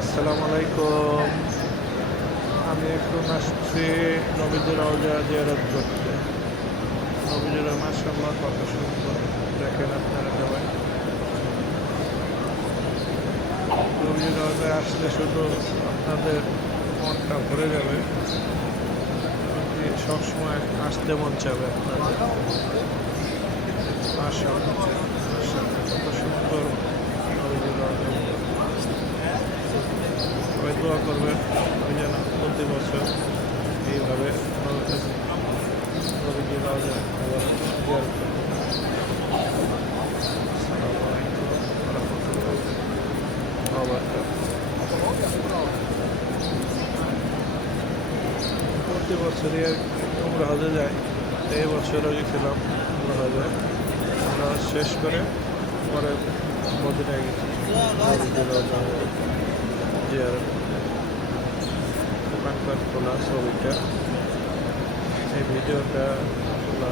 আসসালামু আলাইকুম। আমি এখন আসছি নবীদের রওজা জিয়ারত করতে। নবীদের মাসাল্লাহ কত সুন্দর দেখেন আপনারা সবাই। নবীদের রওজায় আসলে শুধু আপনাদের মনটা ভরে যাবে সবসময় আসতে মন চাবে আপনাদের মাসাল্লাহ মাসাল্লাহ কত সুন্দর নবীদের রওজা সবাই দোয়া করবেন আমি যেন প্রতি বছর এইভাবে রবিজি রাজা আবার জিয়ারত করতে পারি। আসসালামু আলাইকুম ওয়া রাহমাতুল্লাহি ওয়া বারাকাতুহু। প্রতি বছরই আমরা হজে যাই, এই বছরও গেছিলাম আমরা হজে। আমরা শেষ করে পরে মদিনায় গেছি। জিয়ারত। দোকানপাট খোলা ছবিটা। এই ভিডিওটা তোলা